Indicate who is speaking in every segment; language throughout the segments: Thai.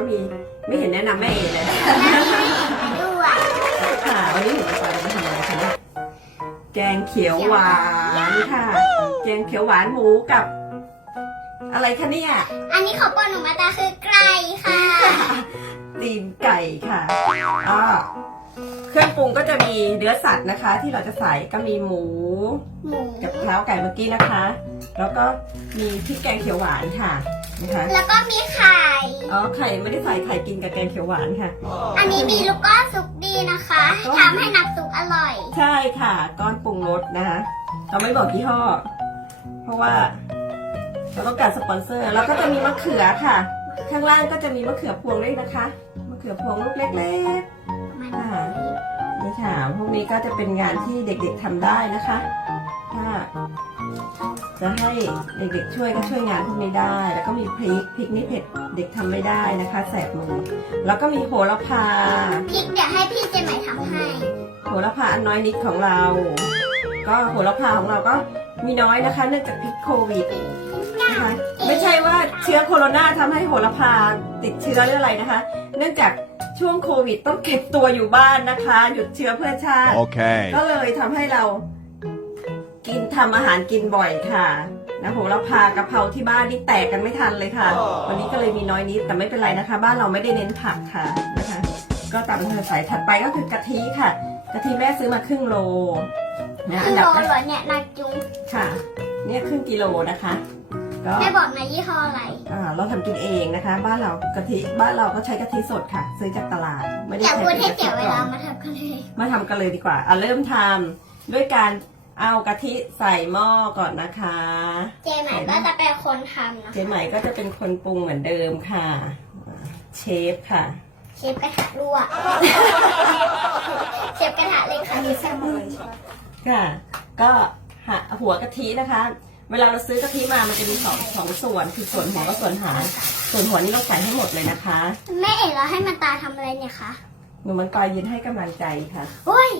Speaker 1: ก็มีไม่เห็นแนะนำแม่เอเลย
Speaker 2: ด้วย
Speaker 1: ค่ะวันนี้หนูจะมาทำอะไรคะเนี่ยแกงเขียวหวานค่ะ แกงเขียวหวานหมูกับ อะไรคะเนี่ย
Speaker 2: อันนี้ของโปรดหนูมาตาคือไก่ค่ะ
Speaker 1: ตีนไก่ค่ะอ่าเครื่องปรุงก็จะมีเนื้อสัตว์นะคะ ที่เราจะใส่ก็มีหมู
Speaker 2: หมู
Speaker 1: กับเท้าไก่เมื่อกี้นะคะ แล้วก็มีพริกแกงเขียวหวานค่ะ นะคะ
Speaker 2: แล้วก็มีไข่
Speaker 1: อ๋อ ไข่ไม่ได้ใส่ไข่กินกับแกงเขียวหวานค่ะ
Speaker 2: อันนี้มีลูกก้อนซุกดีนะคะทำให้น้ำซุปอร่อย
Speaker 1: ใช่ค่ะ ก้อนปรุงรสนะคะ เราไม่บอกยี่ห้อ เพราะว่าเราต้องการสปอนเซอร์ แล้วก็จะมีมะเขือค่ะ ข้างล่างก็จะมีมะเขือพวงด้วยนะคะ มะเขือพวงลูกเล็กๆ
Speaker 2: มัน
Speaker 1: อ่านี่ค่ะ พวกนี้ก็จะเป็นงานที่เด็กๆทำได้นะคะถ้า จะให้เด็กๆช่วยก็ช่วยงานพวกนี้ได้ แล้วก็มีพริกพริกนี่เผ็ดเด็กทำไม่ได้นะคะ แสบมือแล้วก็มีโหระพา
Speaker 2: พริกเดี๋ยวให้พี่เจมใหม่ทำให้
Speaker 1: โหระพาอันน้อยนิดของเรา ก็โหระพาของเราก็มีน้อยนะคะเนื่องจากพิษโควิดนะคะไม่ใช่ว่าเชื้อโคโรนาทำให้โหระพาติดเชื้อหรืออะไรนะคะ เนื่องจากช่วงโควิดต้องเก็บตัวอยู่บ้านนะคะ หยุดเชื้อเพื่อชาติ
Speaker 3: Okay.
Speaker 1: ก็เลยทำให้เรา กินทำอาหารกินบ่อยค่ะนะโหระพากะเพราที่บ้านนี่แตกกันไม่ทันเลยค่ะ วันนี้ก็เลยมีน้อยนิดแต่ไม่เป็นไรนะคะ บ้านเราไม่ได้เน้นผักค่ะนะคะ ก็ตามเธอใส่ถัดไปก็คือกะทิค่ะ กะทิแม่ซื้อมาครึ่งโลนะ
Speaker 2: ค
Speaker 1: อั
Speaker 2: รึ่
Speaker 1: น
Speaker 2: ง
Speaker 1: ดับ
Speaker 2: โลเหรอเนี่ยหนักจุง
Speaker 1: ค่ะ เนี่ยครึ่งกิโลนะคะก็
Speaker 2: แม่บอกนะยี่ห้ออะไร
Speaker 1: อ่าเราทำกินเองนะคะ บ้านเรากะทิบ้านเราก็ใช้กะทิสดค่ะ ซื้อจากตลาดไม่ได้
Speaker 2: อยาก
Speaker 1: ใช้
Speaker 2: พูด
Speaker 1: เป็น
Speaker 2: ให้
Speaker 1: กะทิ
Speaker 2: เสียเว
Speaker 1: กล่
Speaker 2: ลา
Speaker 1: อง
Speaker 2: มาทำกันเลย
Speaker 1: มาทำกันเลยดีกว่าอะเริ่มทำด้วยการ เอากะทิใส่หม้อก่อนนะคะ
Speaker 2: เจใหม่ก็จะเป็นคนทำนะ
Speaker 1: เจ๊ใหม่ก็จะเป็นคนปรุงเหมือนเดิมค่ะ เชฟค่ะ
Speaker 2: เชฟกระทะรั่วเชฟกระทะเล็กค่ะมีแซลมอน
Speaker 1: ค่ะ ก็หาหัวกะทินะคะ เวลาเราซื้อกะทิมามันจะมีสองสองส่วนคือส่วนหัวกับส่วนหางส่วนหัวนี่เราใส่ให้หมดเลยนะคะ
Speaker 2: แม่เอ๋แล้วให้มันตาทำอะไรเนี่ยคะ
Speaker 1: หนูมันกอยยืนให้กำลังใจค่ะ
Speaker 2: โอ้ย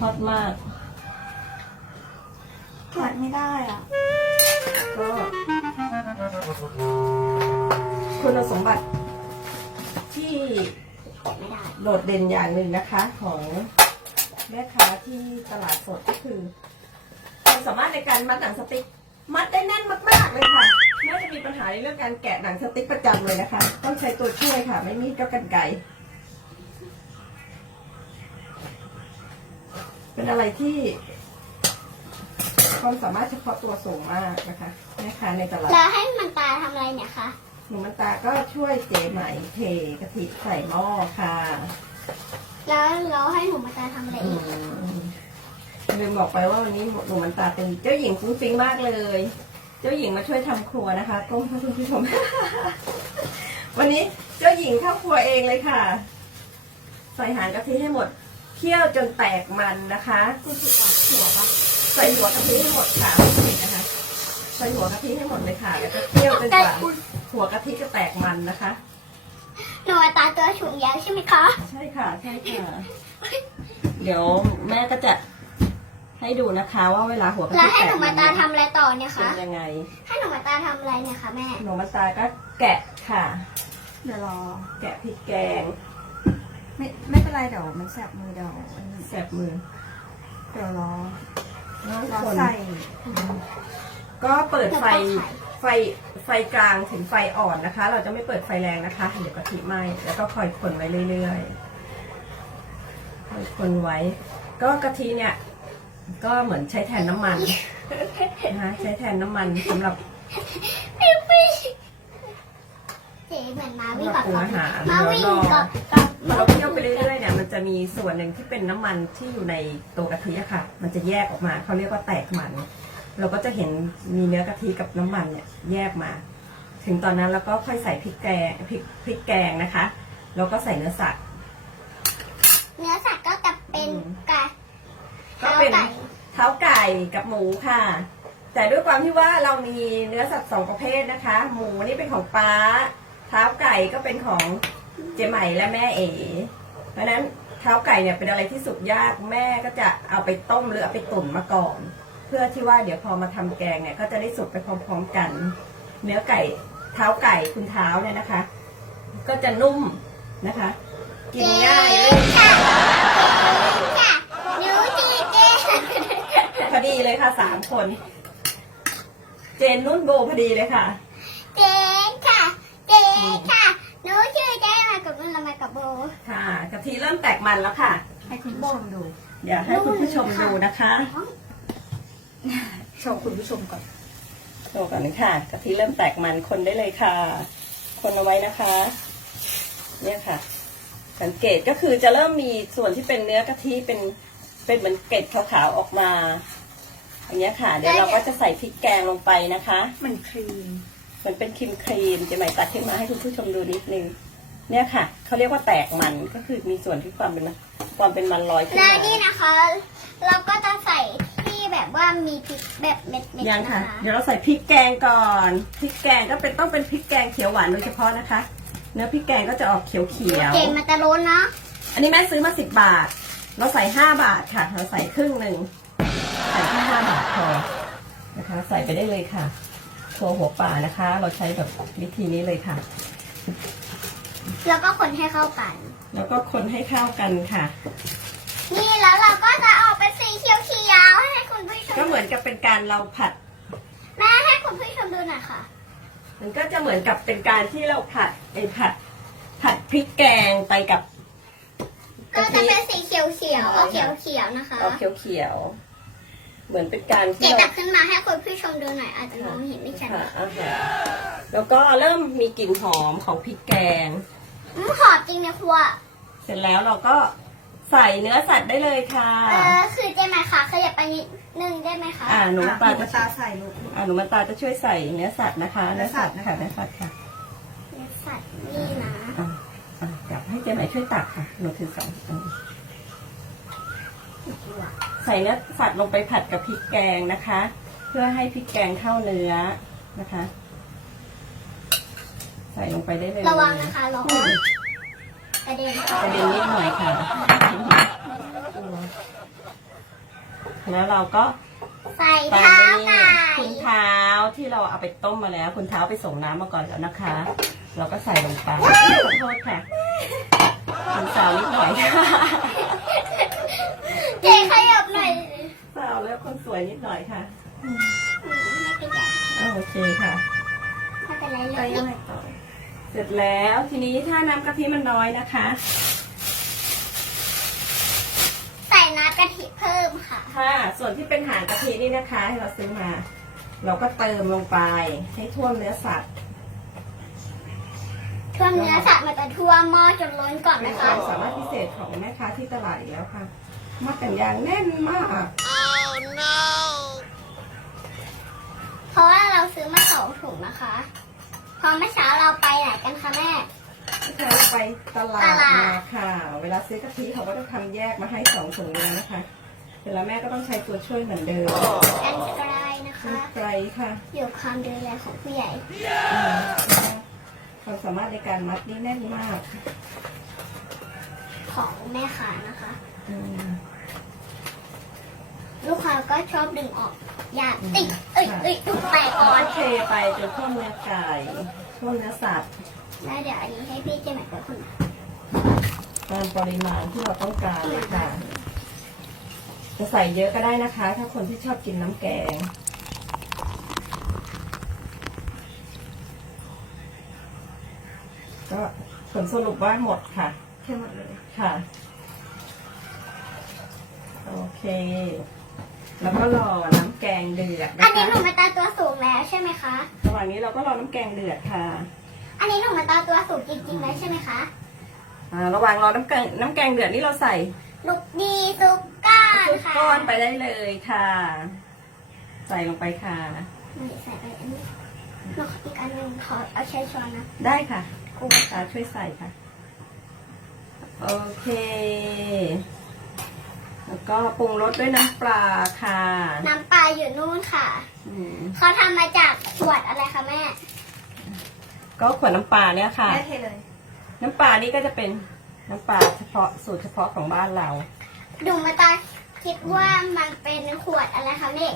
Speaker 1: ฮอตมาก
Speaker 2: ขาดไม่ได้อะ
Speaker 1: ก็คุณสมบัติที่
Speaker 2: ไม่ได้
Speaker 1: โดดเด่นอย่างหนึ่งนะคะ ของแม่ค้าที่ตลาดสดก็คือความสามารถในการมัดหนังสติ๊กมัดได้แน่นมากๆเลยค่ะแม่จะมีปัญหาในเรื่องการแกะหนังสติ๊กประจำเลยนะคะ ต้องใช้ตัวช่วยค่ะ ไม่มีก็กันไกร เป็นอะไรที่ความสามารถเฉพาะตัวสูงมากนะคะแม่ค้าในตลาด
Speaker 2: แล้วให้มันตาทำอะไรเนี่ยคะ
Speaker 1: หนูมันตาก็ช่วยเจ๊ไหมเทกะทิใส่หม้อค่ะ
Speaker 2: แล้วเราให้หนูมาตาทำอะไร
Speaker 1: อื
Speaker 2: อีก
Speaker 1: มลืมบอกไปว่าวันนี้หนูมันตาเป็นเจ้าหญิงฟุ้งฟิ้งมากเลย เจ้าหญิงมาช่วยทำครัวนะคะก้มให้คุณผู้ชม วันนี้เจ้าหญิงเข้าครัวเองเลยค่ะ ใส่หางกะทิให้หมด เคี่ยวจนแตกมันนะคะ
Speaker 2: กูถูกออกหัวปะ
Speaker 1: ใส่หัวกะทิให้หมดค่ะไม่ผิดนะคะ ใส่หัวกะทิให้หมดเลยค่ะ แล้วก็เคี่ยวจนกว่าหัวกะทิจะแตกมันนะคะ
Speaker 2: หนูมาตาตัวฉุนยาวใช่ไหมคะ
Speaker 1: ใช่ค่ะใช่ค่ะเดี๋ยวแม่ก็จะให้ดูนะคะว่าเวลาหัวกะทิ
Speaker 2: แล้วให้
Speaker 1: แต
Speaker 2: หนู
Speaker 1: ก
Speaker 2: มาตาทำอะไรต่อเนี่ย
Speaker 1: เป็
Speaker 2: คะ
Speaker 1: นยังไง
Speaker 2: ให้หนูมาตาทำอะไรเนี่ยคะแม่
Speaker 1: หนูมาตาก็แกะค่ะ
Speaker 4: เดี๋ยวรอ
Speaker 1: แกะพริกแกง
Speaker 4: ไม่ไม่เป็นไรเดี๋ยวมันแสบมือเดี๋ยว
Speaker 1: แสบมือ
Speaker 4: เดี๋ยวรอ
Speaker 1: แล้ว
Speaker 4: รอ
Speaker 1: คน
Speaker 4: ใส่
Speaker 1: ก็เปิดไฟ
Speaker 2: แล้วก็ไข่
Speaker 1: ไฟไฟกลางถึงไฟอ่อนนะคะ เราจะไม่เปิดไฟแรงนะคะเดี๋ยวกะทิไหม้แล้วก็คอยคนไว้เรื่อยๆคอยคนไว้ ก็กะทิเนี่ย ก็เหมือนใช้แทนน้ำมันนะคะใช้แทนน้ำมันสำหรับ
Speaker 2: ปิ๊บปิ๊บเจ๊เหมือนมาวิ่งกับ
Speaker 1: ปรุงอาหาร
Speaker 2: มาวิ่ง
Speaker 1: แล้วก็
Speaker 2: กับกับ
Speaker 1: พอเราเคี่ยวไปเรื่อยๆเนี่ยมันจะมีส่วนหนึ่งที่เป็นน้ำมันที่อยู่ในตัวกะทิอะค่ะ มันจะแยกออกมาเขาเรียกว่าแตกมัน เราก็จะเห็นมีเนื้อกะทิกับน้ำมันเนี่ยแยกมา ถึงตอนนั้นเราก็ค่อยใส่พริกแกงพริกพริกแกงนะคะ แล้วก็ใส่เนื้อสัตว์
Speaker 2: เนื้อสัตว์ก็จะเป็น
Speaker 1: อืม
Speaker 2: ไก่
Speaker 1: ก็เป็น
Speaker 2: ไก่
Speaker 1: เท้าไก่กับหมูค่ะ แต่ด้วยความที่ว่าเรามีเนื้อสัตว์สองประเภทนะคะ หมูนี่เป็นของป้า เท้าไก่ก็เป็นของ เจใหม่และแม่เอ๋เพราะนั้นเท้าไก่เนี่ยเป็นอะไรที่สุกยากแม่ก็จะเอาไปต้มหรือเอาไปตุ๋นมาก่อน เพื่อที่ว่าเดี๋ยวพอมาทำแกงเนี่ยก็จะได้สุกไปพร้อมๆกัน เนื้อไก่เท้าไก่คุณเท้าเนี่ยนะคะ ก็จะนุ่มนะคะ กินง่าย
Speaker 2: เล
Speaker 1: ยพอดีเลยค่ะสามคน เจนนุ่นโบพอดีเลยค่ะ
Speaker 2: เจ๊ค่ะ เจ๊ค่ะ กับมันเรามากับโบ
Speaker 1: ค่ะกะทิเริ่มแตกมันแล้วค่ะ
Speaker 4: ให้คุณผู้ชมดู
Speaker 1: เดี๋ยวให้คุณผู้ชมดูนะคะ
Speaker 4: โชว์คุณผู้ชมก่อน
Speaker 1: โชว์ก่อนเลยค่ะกะทิเริ่มแตกมันคนได้เลยค่ะ คนเอาไว้นะคะ เนี่ยค่ะ สังเกตก็คือจะเริ่มมีส่วนที่เป็นเนื้อกะทิเป็นเป็นเหมือนเกล็ดขาวๆออกมาอย่างเงี้ยค่ะ เดี๋ยวเราก็จะใส่พริกแกงลงไปนะคะ
Speaker 4: มันครีม
Speaker 1: มันเป็นครีมครีมจะหมายตัดขึ้นมาให้คุณผู้ชมดูนิดนึง เนี่ยค่ะเขาเรียกว่าแตกมันก็คือมีส่วนที่ความเป็นความเป็นมันลอยขึ้น
Speaker 2: แล้ว
Speaker 1: มา
Speaker 2: นี่นะคะ เราก็จะใส่ที่แบบว่ามีพริกแบบเม็ดๆ
Speaker 1: ยัง
Speaker 2: นะ
Speaker 1: ค่ะ
Speaker 2: คะ
Speaker 1: เดี๋ยวเราใส่พริกแกงก่อนพริกแกงก็เป็นต้องเป็นพริกแกงเขียวหวานโดยเฉพาะนะคะ เนื้อพริกแกงก็จะออกเขียวเขียว
Speaker 2: เก่งมาตะลุนเนาะ
Speaker 1: อันนี้แม่ซื้อมาสิบบาท เราใส่ห้าบาทค่ะ เราใส่ครึ่งหนึ่ง ใส่แค่ห้าบาทพอนะคะ ใส่ไปได้เลยค่ะตัวหัวป่านะคะ เราใช้แบบวิธีนี้เลยค่ะ
Speaker 2: แล้วก็คนให้เข้ากัน
Speaker 1: แล้วก็คนให้เข้ากันค่ะ
Speaker 2: นี่แล้วเราก็จะออกเป็นสีเขียวๆให้คุณผู้ช
Speaker 1: ก็
Speaker 2: ม
Speaker 1: เหมือนกับเป็นการเราผัด
Speaker 2: แม่ให้คุณผู้ชมดูหน่อยค่ะ
Speaker 1: มันก็จะเหมือนกับเป็นการที่เราผัดไอ้ผัด ผัดพริกแกงไปกับ
Speaker 2: ก็
Speaker 1: กะ
Speaker 2: จะ
Speaker 1: ทิ
Speaker 2: เป็นสีเขียวๆเอาเขียวๆนะคะ
Speaker 1: เอาเขียวๆเหมือนเป็นการ
Speaker 2: เจ๊
Speaker 1: ที่
Speaker 2: ตั
Speaker 1: เรา
Speaker 2: กขึ้นมาให้คุณผู้ชมดูหน่อยอาจจะมองไม่เห็นไม่ชัด
Speaker 1: ค่ะอาหารแล้วก็เริ่มมีกลิ่นหอมของพริกแกง
Speaker 2: อืมหอมจริงนะครัว
Speaker 1: เสร็จแล้วเราก็ใส่เนื้อสัตว์ได้เลยค่ะ
Speaker 2: เออคือเจ๊ไหมคะขยับไปนิดนึงได้ไหมคะ
Speaker 1: อ่าหนู
Speaker 4: อะ
Speaker 1: ตา
Speaker 4: หนู
Speaker 1: จะ
Speaker 4: ตาใส่ลูก
Speaker 1: อ่าหนูมันตาจะช่วยใส่เนื้อสัตว์นะคะ
Speaker 4: เนื้
Speaker 1: เนื้อ
Speaker 4: อสั
Speaker 1: สั
Speaker 4: ต
Speaker 1: ต
Speaker 4: ว์
Speaker 1: ว์ค่ะเนื้อสัตว์ค่ะ
Speaker 2: เนื้อสัตว์นี่นะ
Speaker 1: อะอะจับให้เจ๊ไหมช่วยตักค่ะหนูถือสองอันใส่เนื้อสัตว์ลงไปผัดกับพริกแกงนะคะ เพื่อให้พริกแกงเข้าเนื้อนะคะ ใส่ลงไปได้เลย
Speaker 2: ระวังนะคะร้อนกระเด็น
Speaker 1: กระเด็นนิดหน่อยค่ะ แล้วเราก็
Speaker 2: ใส่
Speaker 1: ตา
Speaker 2: เท้าม
Speaker 1: นี่
Speaker 2: ไก่
Speaker 1: คุณเท้าที่เราเอาไปต้มมาแล้ว คุณเท้าไปส่งน้ำมาก่อนแล้วนะคะ เราก็ใส่ลงไปขอโทษค่ะคุณสาวนิดหน่อยค่ะ
Speaker 2: เจ๊ขยับหน่อย
Speaker 1: สาวแล้วคนสวยนิดหน่อยค่ะ
Speaker 2: ไม่เป็นไร
Speaker 1: อ่าโอเคค่ะ
Speaker 2: ไม่เป็นไร
Speaker 4: ไป
Speaker 2: เลย
Speaker 4: ยังไงต่อ
Speaker 1: เสร็จแล้วทีนี้ถ้าน้ำกะทิมันน้อยนะคะ
Speaker 2: ใส่น้ำกะทิเพิ่มค่ะ
Speaker 1: ถ้าส่วนที่เป็นหางกะทินี่นะคะที่เราซื้อมา เราก็เติมลงไปให้ท่วมเนื้อสัตว์
Speaker 2: ท่วมเนื้อสัตว์มันจะท่วมหม้อจนล้นก่อน
Speaker 1: เป็น
Speaker 2: นะ
Speaker 1: ค
Speaker 2: คะ
Speaker 1: วามสามารถพิเศษของแม่ค้าที่ตลาดอีกแล้วค่ะมากันอย่างแน่นมาก
Speaker 2: เพราะว่าเราซื้อมาสองถุงนะคะเพ อเมื่อเช้าเราไปไหนกันคะแม่
Speaker 1: เราไปตลาด
Speaker 2: ตลาด
Speaker 1: มาค่ะ เวลาซื้อกะทิเขาก็จะทำแยกมาให้สองถุงเลยนะคะเสร็จแล้วแม่ก็ต้องใช้ตัวช่วยเหมือนเดิม
Speaker 2: กันไกลนะคะ
Speaker 1: ไกลค่ะ
Speaker 2: อยู่ความดูแลของผู้ใหญ่
Speaker 1: อืมความสามารถในการมัดนี่แน่นมาก
Speaker 2: ของแม่ค้านะคะ
Speaker 1: อืม
Speaker 2: ลูกค้าก็ชอบดึงออก อย่าติดเอ้ยเอ้ยตุกแตกก่อน
Speaker 1: โอเคไปจนท่วมเนื้อไก่ท่วมเนื้อสัตว์
Speaker 2: แล้วเดี๋ยวอันนี้ให้พี่เจม่เป็นคน
Speaker 1: ตามปริมาณที่เราต้องการเลยค่ะ จะใส่เยอะก็ได้นะคะ ถ้าคนที่ชอบกินน้ำแกงก็ผลสรุปว่าหมดค่ะ
Speaker 4: เท่หมดเลย
Speaker 1: ค่ะ โอเค แล้วก็รอน้ำแกงเดือด
Speaker 2: อั
Speaker 1: นะ
Speaker 2: นนี้
Speaker 1: คะ
Speaker 2: หนูมาตาตัวสูงแล้วใช่ไหมคะ
Speaker 1: ระหว่างนี้เราก็รอน้ำแกงเดือดค่ะ
Speaker 2: อันนี้หนูมาตาตัวสูงจริงๆแล้วใช่ไหมคะ
Speaker 1: อ่า ระหว่างรอน้ำแกงน้ำแกงเดือดนี่เราใส่
Speaker 2: ลูกดีซุปก้าน
Speaker 1: ทุก
Speaker 2: ค่ะ
Speaker 1: ก้อนไปได้เลยค่ะ ใส่ลงไปค่ะ
Speaker 2: นี่ใส่ไปอันนี้หนูขออีกอันหนึ่งขอเอาใช้ช้อนนะ
Speaker 1: ได้ค่ะครูตาช่วยใส่ค่ะ โอเค แล้วก็ปรุงรสด้วยน้ำปลาค่ะ
Speaker 2: น้ำปลาอยู่นู่นค่ะ
Speaker 1: อืม
Speaker 2: เขาทำมาจากขวดอะไรคะแม่
Speaker 1: ก็ขวดน้ำปลาเนี่ยค่ะ
Speaker 4: แม่เทเลย
Speaker 1: น้ำปลานี่ก็จะเป็นน้ำปลาเฉพาะสูตรเฉพาะของบ้านเรา
Speaker 2: ดูมาตาคิดว่ามันเป็นขวดอะไรคะแม่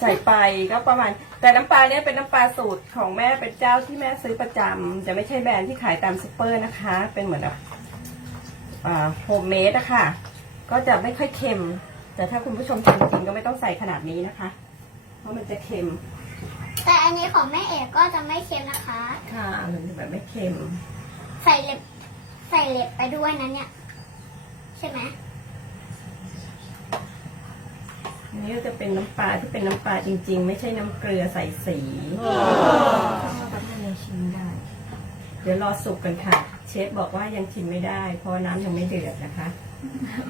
Speaker 1: ใส่ไปก็ประมาณ แต่น้ำปลาเนี้ยเป็นน้ำปลาสูตรของแม่เป็นเจ้าที่แม่ซื้อประจำจะไม่ใช่แบรนด์ที่ขายตามซุปเปอร์นะคะ เป็นเหมือนแบบโฮมเมดอะค่ะ ก็จะไม่ค่อยเค็ม แต่ถ้าคุณผู้ชมทำจริงก็ไม่ต้องใส่ขนาดนี้นะคะ เพราะมันจะเค็ม
Speaker 2: แต่อันนี้ของแม่เอกก็จะไม่เค็มนะคะ
Speaker 1: ค่ะมันจะแบบไม่เค็ม
Speaker 2: ใส่เล็บใส่เล็บไปด้วยนะเนี่ย ใช่ไหม
Speaker 1: อันนี้ก็จะเป็นน้ำปลาที่เป็นน้ำปลาจริง ๆ ไม่ใช่น้ำเกลือใส่สี
Speaker 4: ต้องมาแบบนี้ชิมได้
Speaker 1: เดี๋ยวรอสุกกันค่ะ เชฟบอกว่ายังชิมไม่ได้ เพราะน้ำยังไม่เดือดนะคะ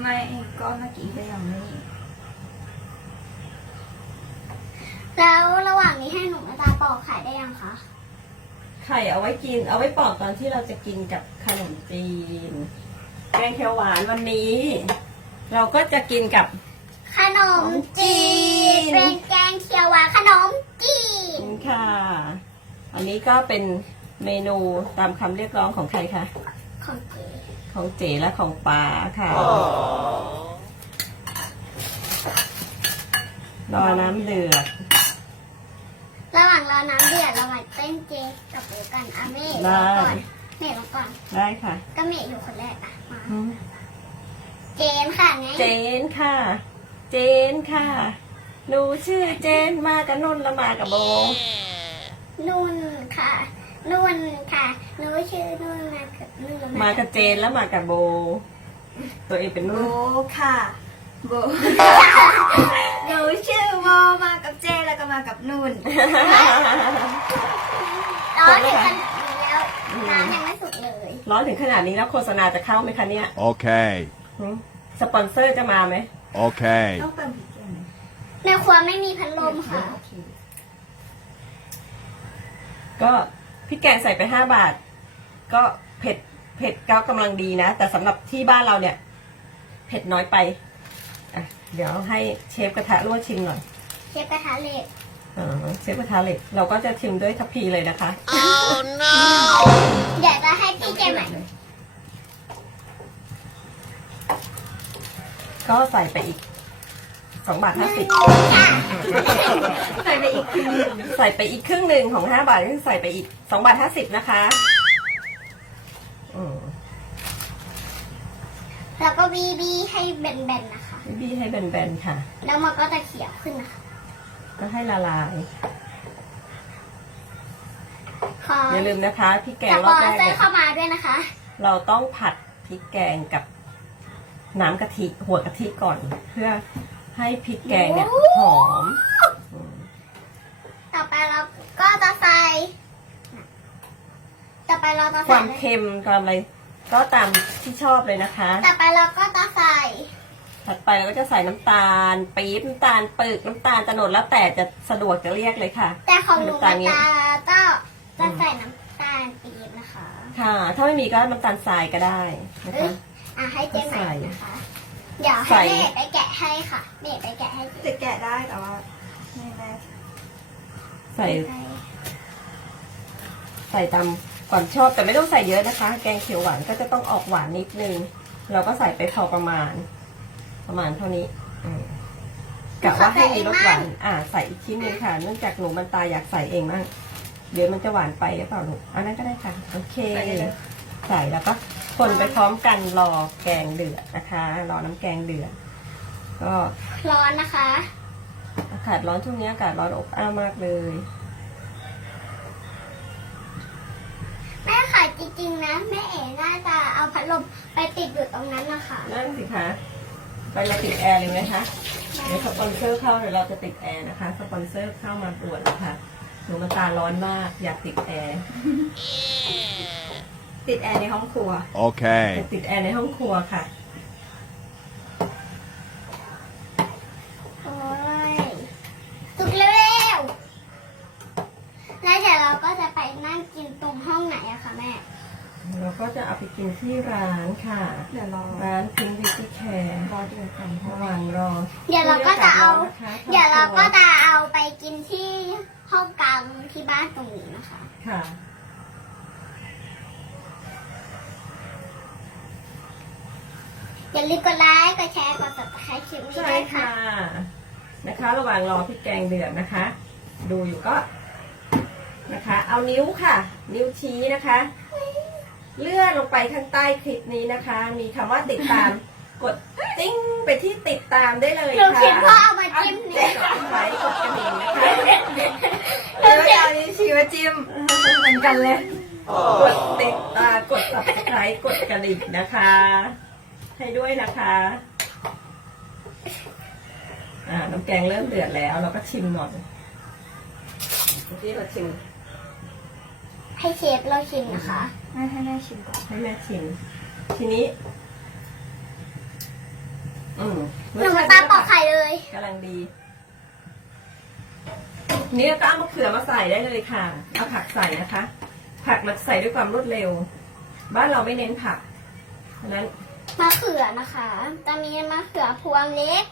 Speaker 4: ไม่ก็เมื่อกี้ก็ยังไม่
Speaker 2: แล้วระหว่างนี้ให้หนูมาตาปอกไข่ได้ยังคะ
Speaker 1: ไข่เอาไว้กิน เอาไว้ปอกตอนที่เราจะกินกับขนมจีน แกงเขียวหวานวันนี้ เราก็จะกินกับ
Speaker 2: ขนมจีน เป็นแกงเขียวหวานขนมจีน
Speaker 1: ค่ะ อันนี้ก็เป็น เมนูตามคำเรียกร้องของใครคะ
Speaker 2: ของเจ
Speaker 1: ของเจ๋และของป๋าค่ะ รอน้ำเดือด
Speaker 2: ระหว่างรอน้ำเดือดเรามาเต้นเจกับเอกันอะเมย์
Speaker 1: ได้
Speaker 2: ลงก่อนเมย์ลงก่อน
Speaker 1: ได้ค่ะ
Speaker 2: ก็เมย์อยู่คนแรกอะมา
Speaker 1: อืม
Speaker 2: เจนค่ะไง
Speaker 1: เจนค่ะ เจนค่ะ หนูชื่อเจนมากับนุ่นและมากับโบ
Speaker 2: นุ่นค่ะ นุ่นค่ะหนูชื่อนุ่นมากับนุ่นแล้ว
Speaker 1: มากับเจนแล้วมากับโบ ตัวเองเป็น
Speaker 4: โบ
Speaker 1: นุ่น
Speaker 4: ค่ะโบหนูชื่อโบมากับเจแล้วก็มากับนุ่น
Speaker 2: ร้อนถึงขนาดนี้แล้วน้ำยังไม่สุกเลย
Speaker 1: ร้อนถึงขนาดนี้แล้วโฆษณาจะเข้าไหมคะเนี่ย
Speaker 3: Okay.
Speaker 1: หืมสปอนเซอร์จะมาไหม
Speaker 3: Okay.
Speaker 4: ต้องเติมพริกแกงไหม
Speaker 2: ในครัวไม่มีพัดลมค่ะ
Speaker 4: โอเค
Speaker 1: ก็ พริกแกงใส่ไปห้าบาท ก็เผ็ดเผ็ดก็กำลังดีนะ แต่สำหรับที่บ้านเราเนี่ย เผ็ดน้อยไปอะเดี๋ยวให้เชฟกระทะรั่วชิมหน่อย
Speaker 2: เชฟกระทะเหล็ก
Speaker 1: อ่าเชฟกระทะเหล็กเราก็จะชิมด้วยทัพพีเลยนะคะ
Speaker 2: เดี๋ยวจะให้พี่เจมอะ
Speaker 1: ก็ใส่ไปอีกสองบาทห้าสิบ
Speaker 2: ค่ะ
Speaker 4: ใส่ไปอีกครึ่งหนึ่ง
Speaker 1: ใส่ไปอีกครึ่งหนึ่งของห้าบาทก็คือใส่ไปอีกสองบาทห้าสิบนะคะอืม
Speaker 2: แล้วก็บีบีให้แบนๆนะคะ
Speaker 1: บี้ให้แบนๆค่ะ
Speaker 2: แล้วมันก็จะเขียวขึ้นนะคะ
Speaker 1: ก็ให้ละลาย
Speaker 2: ขอ
Speaker 1: อย่าลืมนะคะพริกแกง
Speaker 2: ส
Speaker 1: ร
Speaker 2: ป
Speaker 1: อ
Speaker 2: อบน
Speaker 1: แรก
Speaker 2: เซอ
Speaker 1: เนี่ย
Speaker 2: ร์เข้ามาด้วยนะคะ
Speaker 1: เราต้องผัดพริกแกงกับน้ำกะทิหัวกะทิก่อน เพื่อ ให้พริกแกงเนี่ยหอมอืม
Speaker 2: ต่อไปเราก็จะใส่ ต่อไปเราจะ
Speaker 1: ค
Speaker 2: ใส่
Speaker 1: วามเค็มความอะไรก็ตามที่ชอบเลยนะคะ
Speaker 2: ต่อไปเราก็จะใส่
Speaker 1: ถัดไปเราก็จะใส่น้ำตาลปี๊บน้ำตาลปึกน้ำตาลตะโนดแล้วแต่จะสะดวกจะเรียกเลยค่ะ
Speaker 2: แต่ของหนู
Speaker 1: น้ำตา
Speaker 2: มั
Speaker 1: ล
Speaker 2: น
Speaker 1: เงี้ย
Speaker 2: จะก็จะใส่น้ำตาลปี๊บนะคะ
Speaker 1: ค่ะ ถ้าไม่มีก็น้ำตาลทรายก็ได้นะ
Speaker 2: เอ้
Speaker 1: คะ
Speaker 2: ยอะให้เจ๊ใหม่
Speaker 1: ใส่
Speaker 2: นะคะ เดี๋ยว
Speaker 1: ใส่
Speaker 2: ให้เมย์ไปแกะให้ค่ะเมย์ไปแกะให้เจ๊
Speaker 4: จะแกะได้แต่ว่าไม่แน่
Speaker 1: ใส่ใส่ตามความชอบแต่ไม่ต้องใส่เยอะนะคะ แกงเขียวหวานก็จะต้องออกหวานนิดนึง เราก็ใส่ไปพอประมาณ ประมาณเท่านี้อืมกะว่าให้มีรสหวาน อ่า ใส่อีกชิ้นหนึงค่ะ เนื่องจากหนูมันตาอยากใส่เองมั่งเดี๋ยวมันจะหวานไปหรือเปล่าลูกอันนั้นก็ได้ค่ะ โอเค ใส่แล้วก็ คนไปพร้อมกันรอแกงเดือดนะคะ รอน้ำแกงเดือดก็
Speaker 2: ร้อนนะคะ
Speaker 1: อากาศร้อนช่วงนี้อากาศร้อนอบอ้าวมากเลย
Speaker 2: แม่ค่ะจริงๆนะแม่เอ๋น่าจะเอาพัดลมไปติดอยู่ตรงนั้นนะคะ
Speaker 1: นั่นสิคะ ไปเราติดแอร์เลยไหมคะ เดี๋ยวสปอนเซอร์เข้าเดี๋ยวเราจะติดแอร์นะคะ สปอนเซอร์เข้ามาตรวจนะคะหนูมันตาร้อนมากอยากติดแอร์
Speaker 4: ติดแอร์ในห้องครัว
Speaker 1: อยาก
Speaker 3: Okay.
Speaker 1: ติดแอร์ในห้องครัวค่ะ
Speaker 2: โอ้ยสุกเร็วๆแล้วเดี๋ยวเราก็จะไปนั่งกินตรงห้องไหนอะคะแม่
Speaker 1: เราก็จะเอาไปกินที่ร้านค่ะ
Speaker 4: เดี๋ยวรอ
Speaker 1: ร้านพิงวิตี้แคร์
Speaker 4: รอเดือดก่อนเพราะ
Speaker 1: ระห
Speaker 4: ว่า
Speaker 1: ว่างรอ
Speaker 2: เดี๋ยวเราก็จะเอา
Speaker 1: นะคะ
Speaker 2: เดี๋ยวเราก็จะเอาไปกินที่ห้องกลางที่บ้านตรงนี้นะคะ
Speaker 1: ค่ะ
Speaker 2: อย่าลืมกดไลค์กดแชร์กด subscribe คลิปนี้
Speaker 1: ใช่
Speaker 2: ด้วยค่ะ
Speaker 1: ค่ะสนะคะ ระหว่างรอพริกแกงเดือดนะคะ ดูอยู่ก็นะคะ เอานิ้วค่ะ นิ้วชี้นะคะ เลื่อนลงไปข้างใต้คลิปนี้นะคะ มีคำว่าติดตาม กดติ้งไปที่ติดตามได้เลย
Speaker 2: หนู
Speaker 1: ค่ะ
Speaker 2: คิดว่าเอามาจิ้มเนี่ย
Speaker 1: กดไลค์กดกระดิ่งนะคะ
Speaker 4: เดี๋ยวจะเอานิ้วชี้มาจิ้มเหมือนกันเลย
Speaker 1: กดติดตามกด subscribe กดกระดิ่งนะคะ ให้ด้วยนะคะอ่าน้ำแกงเริ่มเดือดแล้ว เราก็ชิมหน่อยเมื่อกี้เราชิม
Speaker 2: ให้เชฟเราชิมนะคะ
Speaker 4: ให้ให้แม่ชิมก่อน
Speaker 1: ให้แม่ชิม ทีนี้ อืม
Speaker 2: หนูมาตามปอกไข่เลย
Speaker 1: กำลังดี นี่ก็เอามะเขือมาใส่ได้เลยค่ะ เอาผักใส่นะคะ ผักเราใส่ด้วยความรวดเร็ว บ้านเราไม่เน้นผักเพราะฉะนั้น
Speaker 2: มะเขือนะคะ จะมีมะเขือพวงเล็ก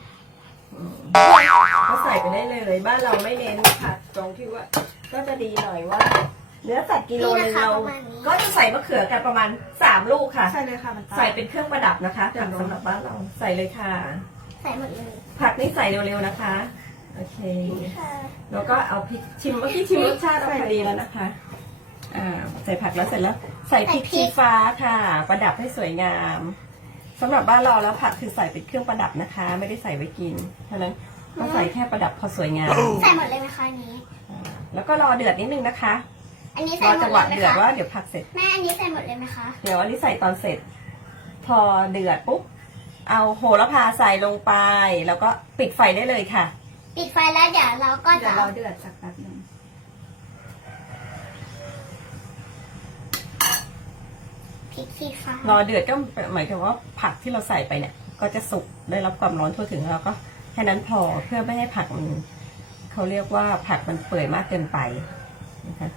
Speaker 1: ก็ใส่ไปได้เลย บ้านเราไม่เน้นผักตรงที่ว่า ก็จะดีหน่อยว่า เนื้อสัตว์กิโลนึงเราก็จะใส่มะเขือกันประมาณสามลูกค่ะ
Speaker 4: ใช่เลยค่ะมันตา
Speaker 1: ใส่เป็นเครื่องประดับนะคะผักสำหรับบ้านเราใส่เลยค่ะ
Speaker 2: ใส่หมดเลย
Speaker 1: ผักนี่ใส่เร็วๆนะคะ โอเค
Speaker 2: ค่ะ
Speaker 1: แล้วก็เอาพริกชิมเมื่อกี้ชิมรสชาติเอาพอดีแล้วนะคะ อ่า ใส่ผักแล้วเสร็จแล้ว ใส่พริกชี้ฟ้าค่ะ ประดับให้สวยงาม สำหรับบ้านเราแล้วผักคือใส่เป็นเครื่องประดับนะคะ ไม่ได้ใส่ไว้กินเพราะฉะนั้นก็ใส่แค่ประดับพอสวยงาม
Speaker 2: ใส่หมดเลยไหมคะอันนี้
Speaker 1: อ่าแล้วก็รอเดือดนิดนึงนะคะ
Speaker 2: อันนี้
Speaker 1: ร
Speaker 2: ใส่
Speaker 1: อ
Speaker 2: หม
Speaker 1: จั
Speaker 2: ด
Speaker 1: งห
Speaker 2: เล
Speaker 1: วะ
Speaker 2: ยไหม
Speaker 1: เดือด
Speaker 2: คะ
Speaker 1: ว่าเดี๋ยวผักเสร็จ
Speaker 2: แม่อันนี้ใส่หมดเลยไหมคะ
Speaker 1: เดี๋ยวอันนี้ใส่ตอนเสร็จ พอเดือดปุ๊บเอาโหระพาใส่ลงไป แล้วก็ปิดไฟได้เลยค่ะ
Speaker 2: ปิดไฟแล้วเดี๋ยวเราก็
Speaker 4: เดี๋
Speaker 2: จะ
Speaker 4: ยวเราเดือดสักแป๊บหนึง
Speaker 2: พริกขี้ฟ้าร
Speaker 1: อเดือดก็หมายถึงว่าผักที่เราใส่ไปเนี่ย ก็จะสุกได้รับความร้อนทั่วถึงแล้วก็แค่นั้นพอเพื่อไม่ให้ผักมันเขาเรียกว่าผักมันเปื่อยมากเกินไปนะคะ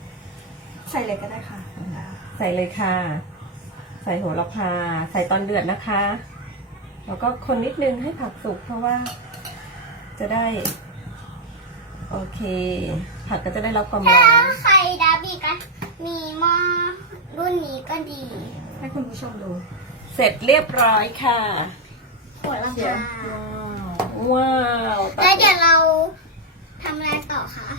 Speaker 4: ใส่เลยก็ได้ค่ะ
Speaker 1: ใส่เลยค่ะ ใส่โหระพา ใส่ตอนเดือดนะคะ แล้วก็คนนิดนึงให้ผักสุกเพราะว่าจะได้ โอเค ผักก็จะได้รับความ
Speaker 2: ถ้า
Speaker 1: ร้อน
Speaker 2: ใครดาบี้กันมีหม้อรุ่นนี้ก็ดี
Speaker 4: ให้คุณผู้ชมดู
Speaker 1: เสร็จเรียบร้อยค่ะ
Speaker 2: หัวละ
Speaker 4: เชีย
Speaker 2: พาว
Speaker 1: ว้าว
Speaker 2: แล้วเดี๋ยวเราทำอะไรต่อคะ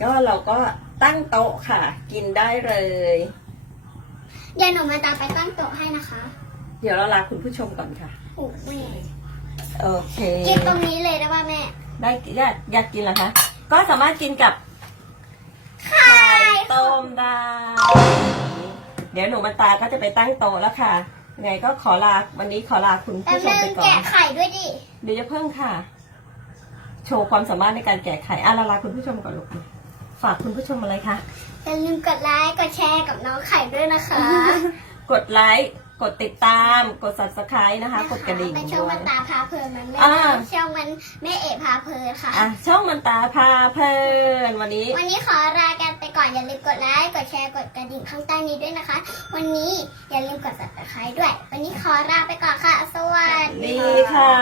Speaker 1: ก็เราก็ตั้งโต๊ะค่ะ กินได้เลย
Speaker 2: เดี๋ยวหนูมาตามไปตั้งโต๊ะให้นะคะ
Speaker 1: เดี๋ยวเราลาคุณผู้ชมก่อนค่ะ
Speaker 2: โอ้แม่
Speaker 1: โอเค
Speaker 2: กินตรงนี้เลยได้ป่ะแม่
Speaker 1: ได้อยากอยากกินเหรอคะ ก็สามารถกินกับ
Speaker 2: ไข่
Speaker 1: ต้มได้ เดี๋ยวหนูมันตาก็จะไปตั้งโต๊ะแล้วค่ะยังไงก็ขอลาวันนี้ขอลาคุณ
Speaker 2: แป๊บ
Speaker 1: ผู้ช
Speaker 2: นึ
Speaker 1: ม
Speaker 2: ง
Speaker 1: ไปก่อน
Speaker 2: แกะไข่ด้วยดิ
Speaker 1: เดี๋ยวจะเพิ่งค่ะ โชว์ความสามารถในการแกะไข่อะลาลาคุณผู้ชมก่อนลูกฝากคุณผู้ชมอะไรคะ
Speaker 2: อย่าลืมกดไลค์ กดแชร์กับน้องไข่ด้วยนะคะ
Speaker 1: กดไลค์ กดติดตามกด subscribe นะคะ กดกระดิ่ง
Speaker 2: เป็นช่อง
Speaker 1: ด้ว
Speaker 2: มั
Speaker 1: ย
Speaker 2: นตาพาเพลินมันไม่
Speaker 1: อ่า
Speaker 2: ช่องมันแม่เอ๋พาเพลินค่ะ
Speaker 1: อะช่องมันตาพาเพลินวันนี้
Speaker 2: วันนี้ขอลากันไปก่อนอย่าลืมกดไลค์กดแชร์กดกระดิ่งข้างใต้นี้ด้วยนะคะ วันนี้อย่าลืมกด subscribe ด้วย วันนี้ขอลาไปก่อนค่ะ สวัสดี
Speaker 1: ดีค่ะ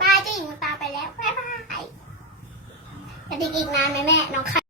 Speaker 2: บายเจ้าหญิงมันตาไปแล้วบ๊ายบายกระดิ่งอีกนานไหมแม่น้องไข่